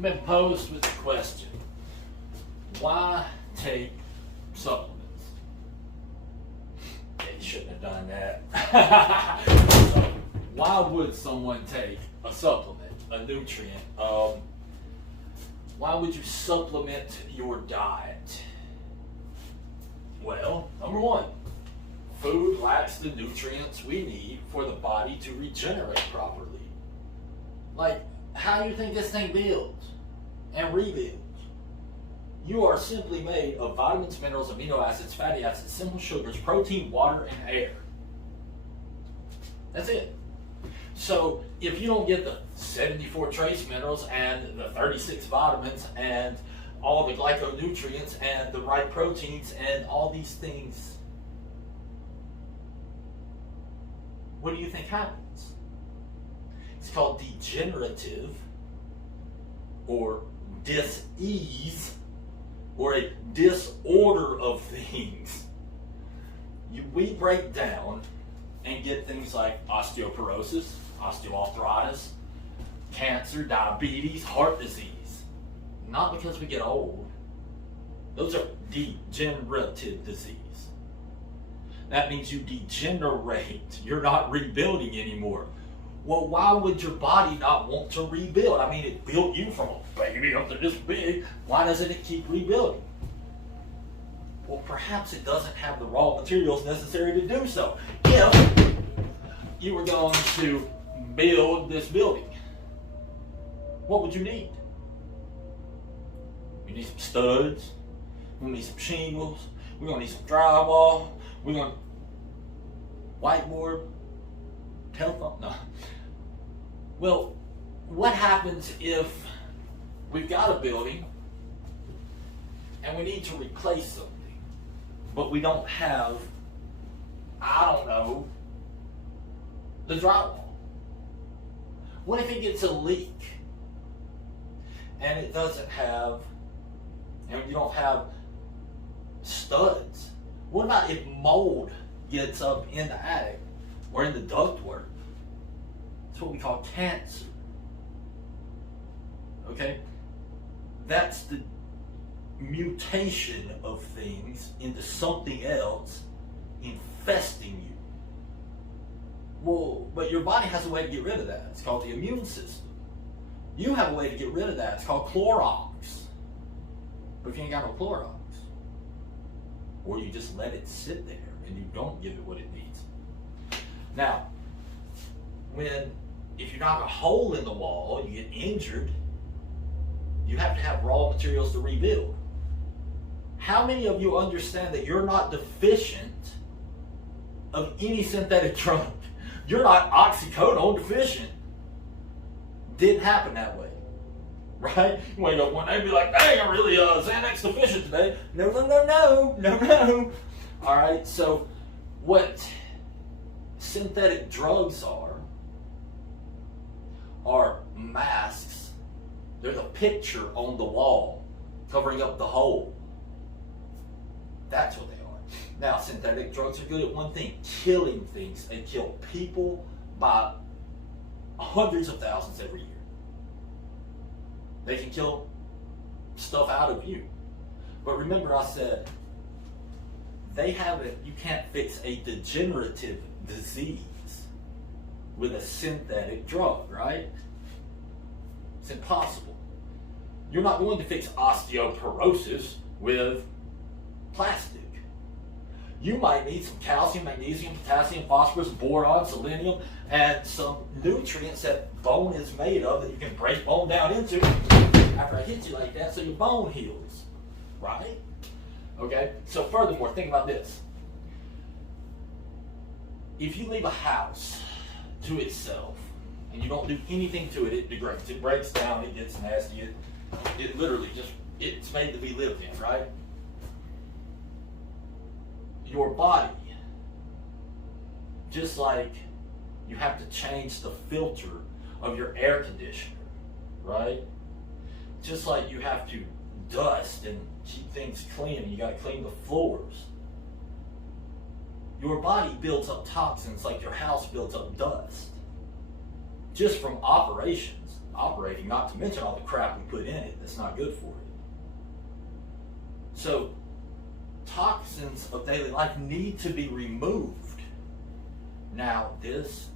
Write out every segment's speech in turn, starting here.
I've been posed with the question, why take supplements? Yeah, you shouldn't have done that. So, why would someone take a supplement, a nutrient? Why would you supplement your diet? Well, number one, food lacks the nutrients we need for the body to regenerate properly. Like, how do you think this thing builds and rebuilds? You are simply made of vitamins, minerals, amino acids, fatty acids, simple sugars, protein, water, and air. That's it. So if you don't get the 74 trace minerals and the 36 vitamins and all the glyconutrients and the right proteins and all these things, what do you think happens? It's called degenerative or dis-ease or a disorder of things. We break down and get things like osteoporosis, osteoarthritis, cancer, diabetes, heart disease. Not because we get old. Those are degenerative disease. That means you degenerate. You're not rebuilding anymore. Well, why would your body not want to rebuild? I mean, it built you from a baby up to this big. Why doesn't it keep rebuilding? Well, perhaps it doesn't have the raw materials necessary to do so. If you were going to build this building, what would you need? You need some studs. We're going to need some shingles. We're going to need some drywall. We're going to whiteboard. Telephone? No. Well, what happens if we've got a building and we need to replace something, but we don't have, I don't know, the drywall? What if it gets a leak and it doesn't have, and you don't have studs? What about if mold gets up in the attic or in the ductwork? That's what we call cancer. Okay? That's the mutation of things into something else infesting you. Well, but your body has a way to get rid of that. It's called the immune system. You have a way to get rid of that. It's called Clorox. But if you ain't got no Clorox, or you just let it sit there and you don't give it what it needs. Now, if you knock a hole in the wall, you get injured, you have to have raw materials to rebuild. How many of you understand that you're not deficient of any synthetic drug? You're not oxycodone deficient. Didn't happen that way. Right? You wake up one day and be like, dang, I'm really Xanax deficient today. No. All right, so what synthetic drugs are masks. There's a picture on the wall covering up the hole. That's what they are. Now, synthetic drugs are good at one thing, killing things. They kill people by hundreds of thousands every year. They can kill stuff out of you. But remember I said, you can't fix a degenerative disease with a synthetic drug, right? It's impossible. You're not going to fix osteoporosis with plastic. You might need some calcium, magnesium, potassium, phosphorus, boron, selenium, and some nutrients that bone is made of that you can break bone down into after I hit you like that so your bone heals, right? Okay, so furthermore, think about this. If you leave a house to itself and you don't do anything to it, it degrades. It breaks down, it gets nasty, it literally it's made to be lived in, right? Your body, just like you have to change the filter of your air conditioner, right? Just like you have to dust and keep things clean, and you got to clean the floors. Your body builds up toxins like your house builds up dust. Just from operations. operating, not to mention all the crap we put in it that's not good for it. So toxins of daily life need to be removed. Now, this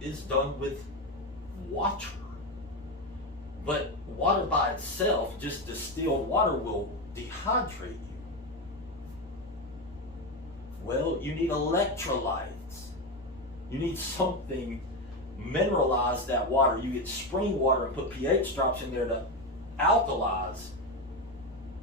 is done with water. But water by itself, just distilled water, will dehydrate you. Well, you need electrolytes. You need something mineralize that water. You get spring water and put pH drops in there to alkalize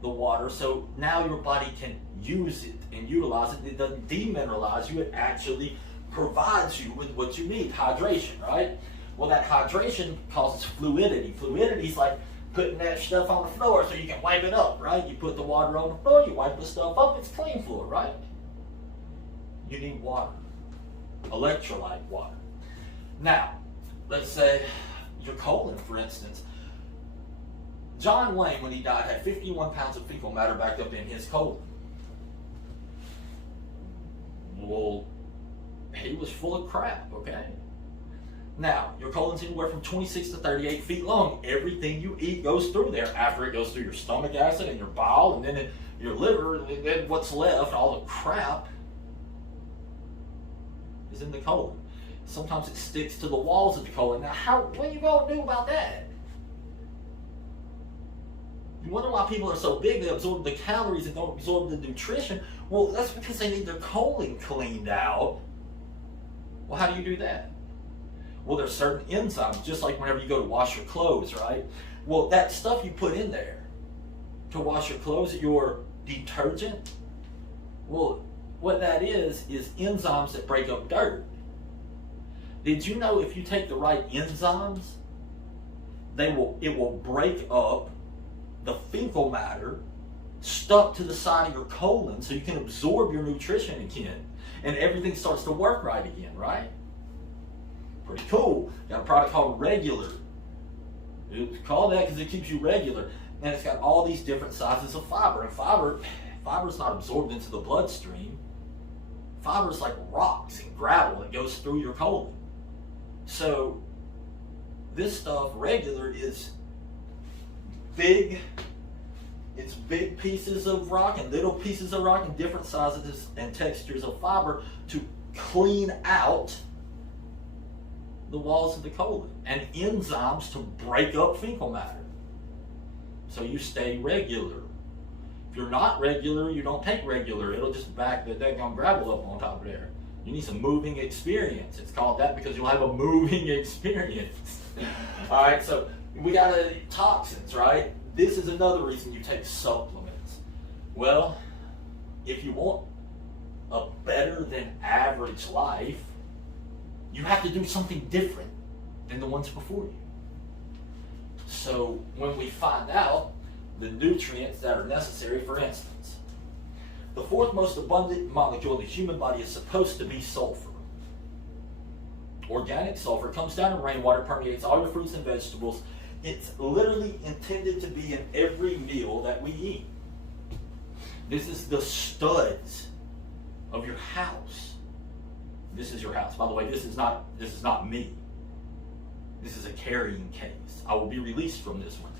the water, so now your body can use it and utilize it. It doesn't demineralize you, it actually provides you with what you need, hydration, right? Well, that hydration causes fluidity. Fluidity is like putting that stuff on the floor so you can wipe it up, right? You put the water on the floor, you wipe the stuff up, it's clean floor, right? You need water, electrolyte water. Now, let's say your colon, for instance. John Wayne, when he died, had 51 pounds of fecal matter backed up in his colon. Well, he was full of crap, okay? Now, your colon's anywhere from 26 to 38 feet long. Everything you eat goes through there. After it goes through your stomach acid and your bile, and then your liver, and then what's left, all the crap, is in the colon. Sometimes it sticks to the walls of the colon. Now, what are you going to do about that? You wonder why people are so big, they absorb the calories and don't absorb the nutrition. Well, that's because they need their colon cleaned out. Well, how do you do that? Well, there's certain enzymes, just like whenever you go to wash your clothes, right? Well, that stuff you put in there to wash your clothes, your detergent, well, what that is enzymes that break up dirt. Did you know if you take the right enzymes, it will break up the fecal matter stuck to the side of your colon so you can absorb your nutrition again and everything starts to work right again, right? Pretty cool. Got a product called Regular. It's called that because it keeps you regular. And it's got all these different sizes of fiber. And fiber is not absorbed into the bloodstream. Fiber is like rocks and gravel that goes through your colon. So this stuff, Regular, is big. It's big pieces of rock and little pieces of rock and different sizes and textures of fiber to clean out the walls of the colon, and enzymes to break up fecal matter. So you stay regular. If you're not regular, you don't take Regular. It'll just back the daggone gravel up on top of there. You need some moving experience. It's called that because you'll have a moving experience. All right, so we got toxins, right? This is another reason you take supplements. Well, if you want a better than average life, you have to do something different than the ones before you. So when we find out the nutrients that are necessary, for instance, the fourth most abundant molecule in the human body is supposed to be sulfur. Organic sulfur comes down in rainwater, permeates all your fruits and vegetables. It's literally intended to be in every meal that we eat. This is the studs of your house. This is your house. By the way, this is not me. This is a carrying case. I will be released from this one day.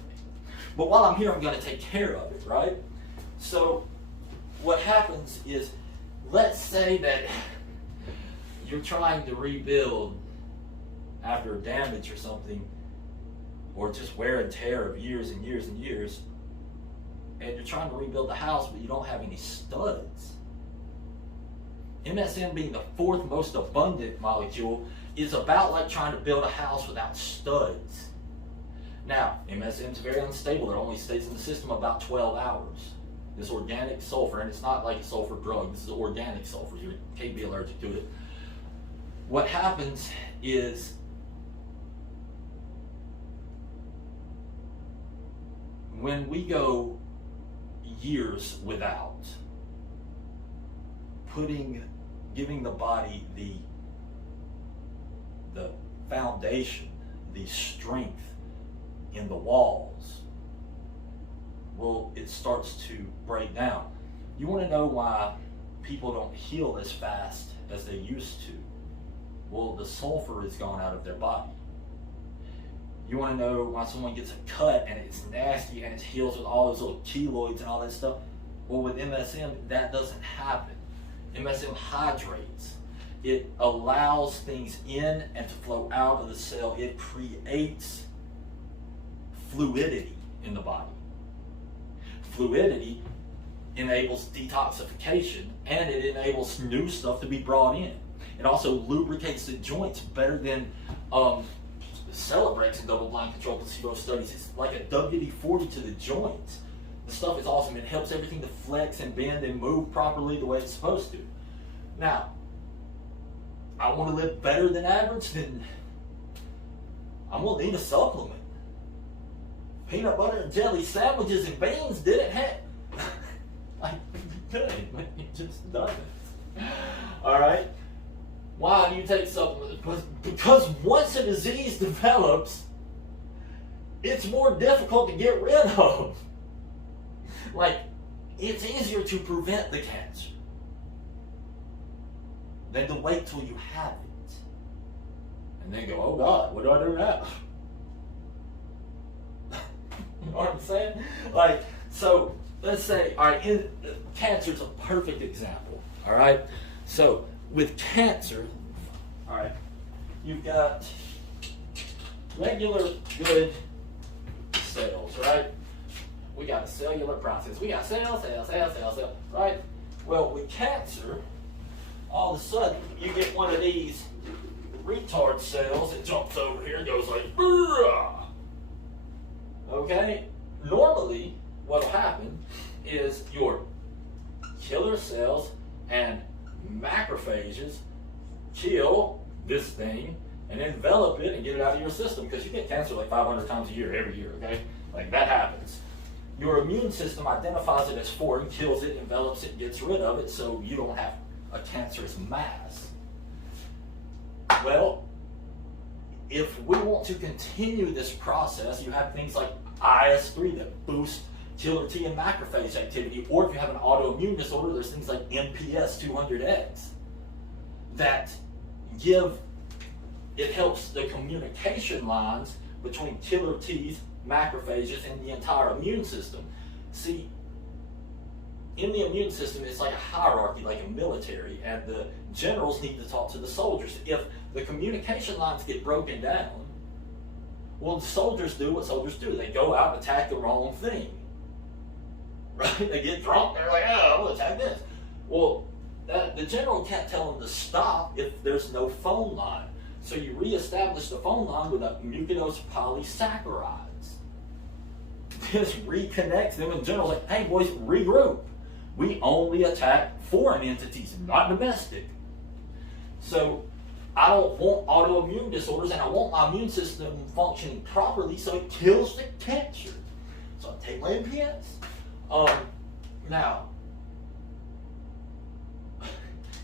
But while I'm here, I'm going to take care of it, right? So what happens is, let's say that you're trying to rebuild after damage or something, or just wear and tear of years and years and years, and you're trying to rebuild the house, but you don't have any studs. MSM, being the fourth most abundant molecule, is about like trying to build a house without studs. Now, MSM is very unstable. It only stays in the system about 12 hours. This organic sulfur, and it's not like a sulfur drug. This is organic sulfur. You can't be allergic to it. What happens is when we go years without giving the body the foundation, the strength in the walls, well, it starts to break down. You want to know why people don't heal as fast as they used to? Well, the sulfur has gone out of their body. You want to know why someone gets a cut and it's nasty and it heals with all those little keloids and all that stuff? Well, with MSM, that doesn't happen. MSM hydrates. It allows things in and to flow out of the cell. It creates fluidity in the body. Fluidity enables detoxification, and it enables new stuff to be brought in. It also lubricates the joints better than Celebrex in double-blind controlled placebo studies. It's like a WD-40 to the joints. The stuff is awesome. It helps everything to flex and bend and move properly the way it's supposed to. Now, I want to live better than average, then I'm going to need a supplement. Peanut butter and jelly sandwiches and beans didn't have. Like, good, but it just doesn't. All right? Why do you take supplements? Because once a disease develops, it's more difficult to get rid of. Like, it's easier to prevent the cancer than to wait till you have it. And then go, oh God, what do I do now? You know what I'm saying? Like, so let's say, all right, cancer is a perfect example. All right? So, with cancer, all right, you've got regular good cells, right? We got a cellular process. We got cell, right? Well, with cancer, all of a sudden, you get one of these retard cells that jumps over here and goes like, "Brrrah!" Okay? Normally, what will happen is your killer cells and macrophages kill this thing and envelop it and get it out of your system, because you get cancer like 500 times a year, every year, okay? Like, that happens. Your immune system identifies it as foreign, kills it, envelops it, gets rid of it, so you don't have a cancerous mass. Well, if we want to continue this process, you have things like IS3 that boost killer T and macrophage activity, or if you have an autoimmune disorder, there's things like MPS 200X that it helps the communication lines between killer T's, macrophages, and the entire immune system. See, in the immune system, it's like a hierarchy, like a military, and the generals need to talk to the soldiers. If the communication lines get broken down, well, the soldiers do what soldiers do. They go out and attack the wrong thing. Right? They get drunk, they're like, oh, I'm going to attack this. Well, the general can't tell them to stop if there's no phone line. So you reestablish the phone line with a mucinose polysaccharides. This reconnects them, and the general's like, hey boys, regroup. We only attack foreign entities, not domestic. So I don't want autoimmune disorders, and I want my immune system functioning properly, so it kills the cancer. So I take my MPS. Now,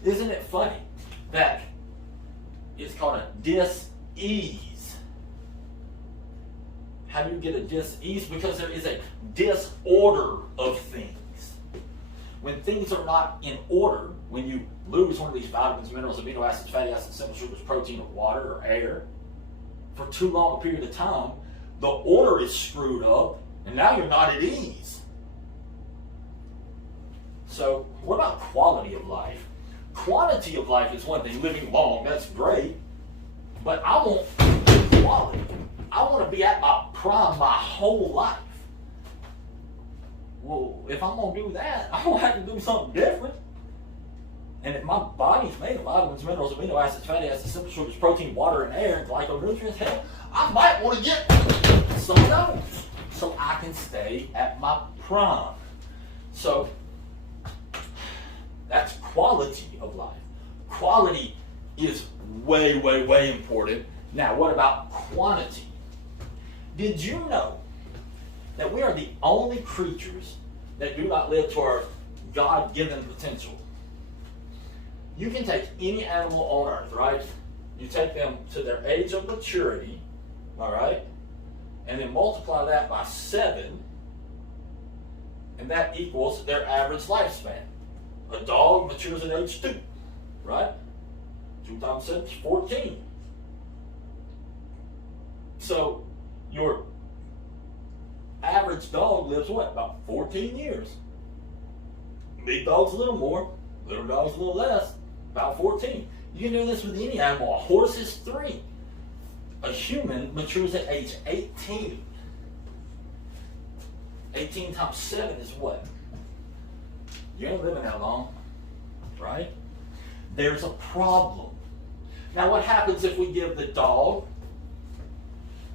isn't it funny that it's called a dis-ease? How do you get a dis-ease? Because there is a disorder of things. When things are not in order, when you lose one of these vitamins, minerals, amino acids, fatty acids, simple sugars, protein, or water, or air, for too long a period of time, the order is screwed up, and now you're not at ease. So, what about quality of life? Quantity of life is one thing, living long, that's great, but I want quality. I want to be at my prime my whole life. Well, if I'm going to do that, I'm going to have to do something different. And if my body's made of vitamins, minerals, amino acids, fatty acids, simple sugars, protein, water, and air, and glyconutrients, hell, I might want to get some of those so I can stay at my prime. So, that's quality of life. Quality is way, way, way important. Now, what about quantity? Did you know that we are the only creatures that do not live to our God-given potential? You can take any animal on earth, right? You take them to their age of maturity, all right? And then multiply that by 7, and that equals their average lifespan. A dog matures at age 2, right? 2 times 7 is 14. So, Your average dog lives what? About 14 years. Big dogs a little more, little dogs a little less, about 14. You can do this with any animal. A horse is 3. A human matures at age 18. 18 times 7 is what? You ain't living that long, right? There's a problem. Now what happens if we give the dog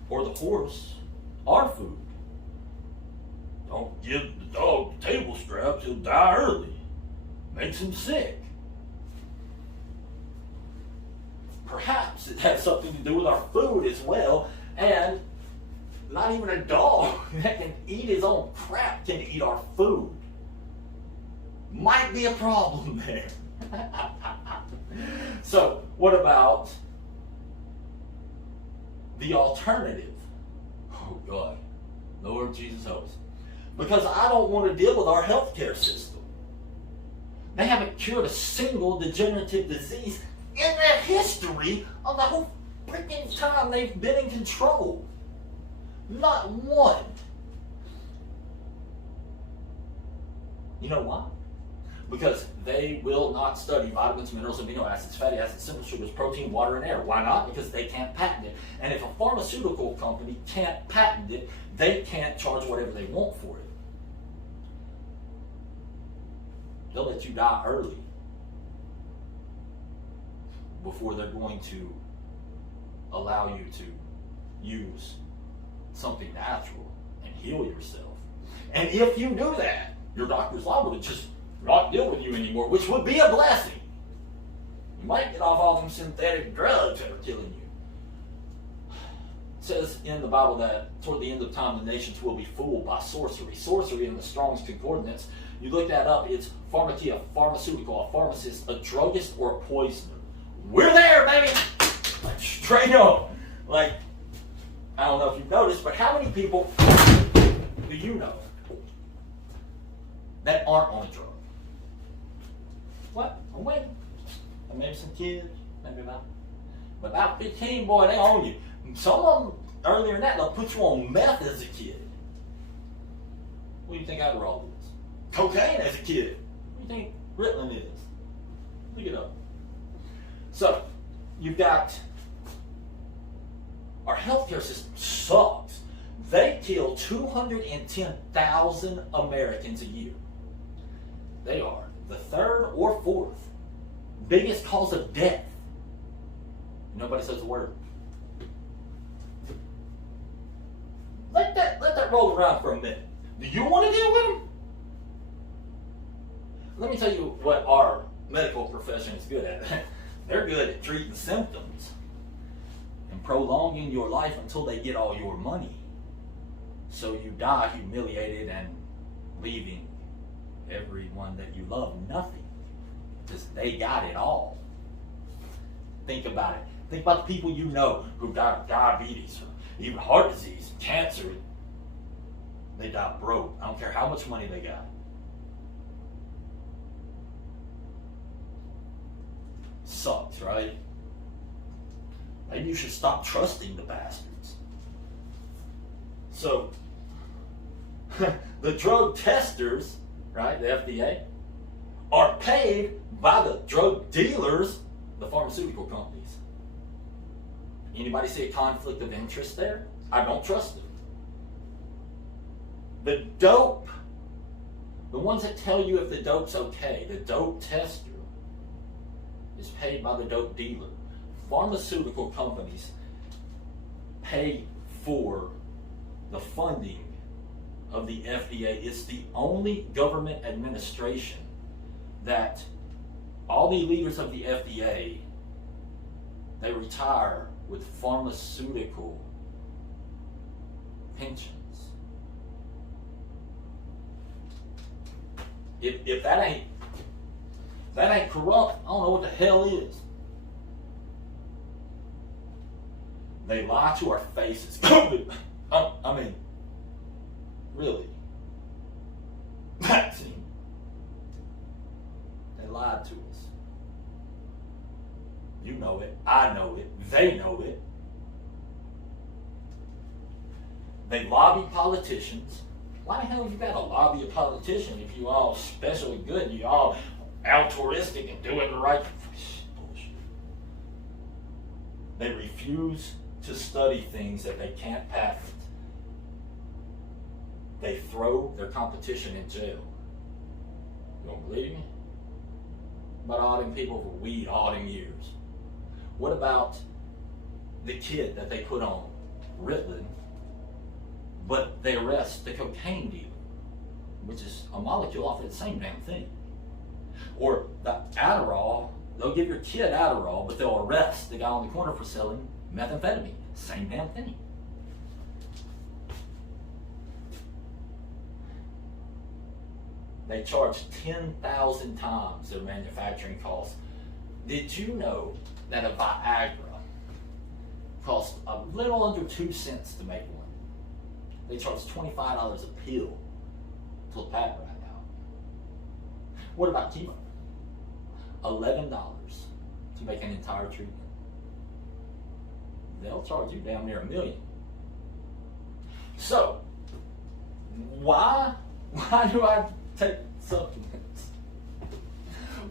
or the horse our food? Don't give the dog the table scraps, he'll die early. Makes him sick. Perhaps it has something to do with our food as well, and not even a dog that can eat his own crap can eat our food. Might be a problem there. So, what about the alternative? Oh God, Lord Jesus help us. Because I don't want to deal with our healthcare system. They haven't cured a single degenerative disease in their history of the whole freaking time they've been in control. Not one. You know why? Because they will not study vitamins, minerals, amino acids, fatty acids, simple sugars, protein, water, and air. Why not? Because they can't patent it. And if a pharmaceutical company can't patent it, they can't charge whatever they want for it. They'll let you die early before they're going to allow you to use something natural and heal yourself. And if you do that, your doctor's liable to just not deal with you anymore, which would be a blessing. You might get off all them synthetic drugs that are killing you. It says in the Bible that toward the end of time, the nations will be fooled by sorcery. Sorcery in the Strong's Concordance, you look that up, it's pharmakia, pharmaceutical, a pharmacist, a druggist, or a poisoner. We're there, baby! Like, straight up. Like, I don't know if you've noticed, but how many people do you know that aren't on a drug? What? I'm waiting. Maybe some kids, maybe about. But about 15, boy, they own you. Some of them, earlier than that, they'll put you on meth as a kid. What do you think Adderall is? Cocaine as a kid. What do you think Ritalin is? Look it up. So, you've got our healthcare system sucks. They kill 210,000 Americans a year. They are the 3rd or 4th biggest cause of death. Nobody says a word. Let that roll around for a minute. Do you want to deal with them? Let me tell you what our medical profession is good at. They're good at treating symptoms and prolonging your life until they get all your money. So you die humiliated and leaving everyone that you love nothing. Because they got it all. Think about it. Think about the people you know who got diabetes or even heart disease, cancer. They die broke. I don't care how much money they got. Sucks, right? Maybe you should stop trusting the bastards. So, the drug testers, right, the FDA, are paid by the drug dealers, the pharmaceutical companies. Anybody see a conflict of interest there? I don't trust them. The dope, the ones that tell you if the dope's okay, the dope tester is paid by the dope dealer. Pharmaceutical companies pay for the funding of the FDA. It's the only government administration that all the leaders of the FDA, they retire with pharmaceutical pensions. If that ain't corrupt, I don't know what the hell is. They lie to our faces. I mean, really. Vaccine. They lied to us. You know it. I know it. They know it. They lobby politicians. Why the hell have you got to lobby a politician if you all specially good, you all altruistic and doing the right bullshit? They refuse to study things that they can't patent. They throw their competition in jail. You don't believe me? About auditing people for weed all them years. What about the kid that they put on Ritalin, but they arrest the cocaine dealer, which is a molecule off of the same damn thing? Or the Adderall, they'll give your kid Adderall, but they'll arrest the guy on the corner for selling methamphetamine. Same damn thing. They charge 10,000 times their manufacturing costs. Did you know that a Viagra costs a little under 2 cents to make one? They charge $25 a pill to the patent right now. What about chemo? $11 to make an entire treatment. They'll charge you down near $1 million. So, why do I take supplements?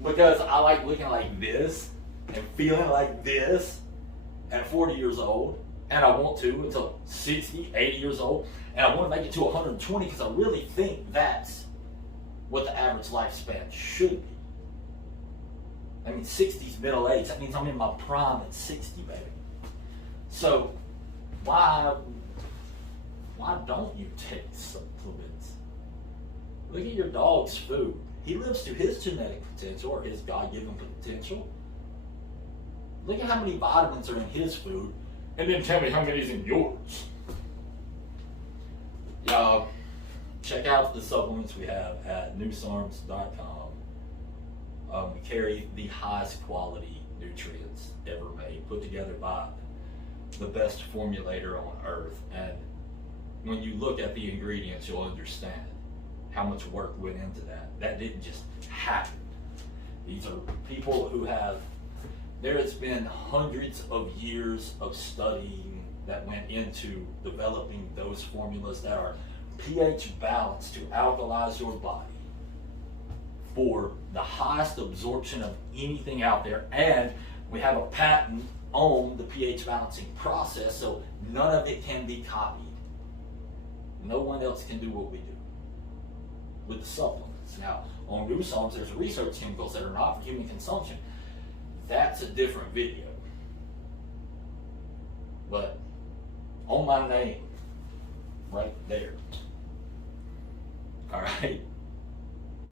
Because I like looking like this and feeling like this at 40 years old, and I want to until 60, 80 years old, and I want to make it to 120 because I really think that's what the average lifespan should be. I mean, 60 is middle age. That means I'm in my prime at 60, baby. So why don't you take supplements? Look at your dog's food. He lives to his genetic potential or his God-given potential. Look at how many vitamins are in his food, and then tell me how many is in yours. Y'all, check out the supplements we have at newsarms.com. We carry the highest quality nutrients ever made, put together by the best formulator on earth. And when you look at the ingredients, you'll understand how much work went into that. That didn't just happen. These are people who have, there has been hundreds of years of studying that went into developing those formulas that are pH balanced to alkalize your body for the highest absorption of anything out there. And we have a patent on the pH balancing process, so none of it can be copied. No one else can do what we do with the supplements. Now, on newsarms, there's research chemicals that are not for human consumption. That's a different video. But on my name, right there. All right.